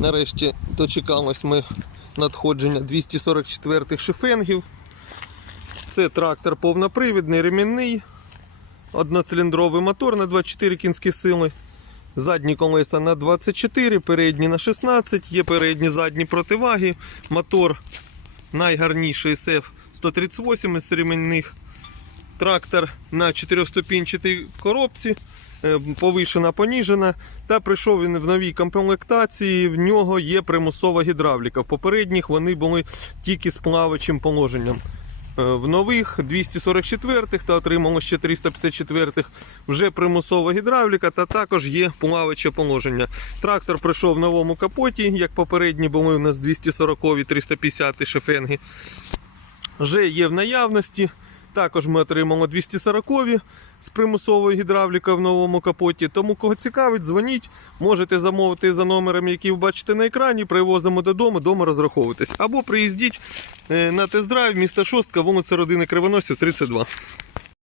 Нарешті дочекалось ми надходження 244-х шифенгів. Це трактор повнопривідний, ремінний, одноциліндровий мотор на 24 кінські сили. Задні колеса на 24, передні на 16, є передні задні противаги. Мотор найгарніший SF 138 із ремінних. Трактор на 4-ступінчатій коробці, е, повишена, поніжена. Та прийшов він в новій комплектації. В нього є примусова гідравліка. В попередніх вони були тільки з плавачим положенням. Е, В нових 244-х та отримало ще 354-х вже примусова гідравліка, та також є плаваче положення. Трактор прийшов в новому капоті, як попередні були у нас 240-ві, 350 шефенги. Вже є в наявності. Також ми отримали 240-ві з примусовою гідравлікою в новому капоті. Тому кого цікавить, дзвоніть. Можете замовити за номером, який ви бачите на екрані. Привозимо додому, дома розраховуйтесь. Або приїздіть е, на тест-драйв, міста Шостка, вулиця Родини Кривоносів, 32.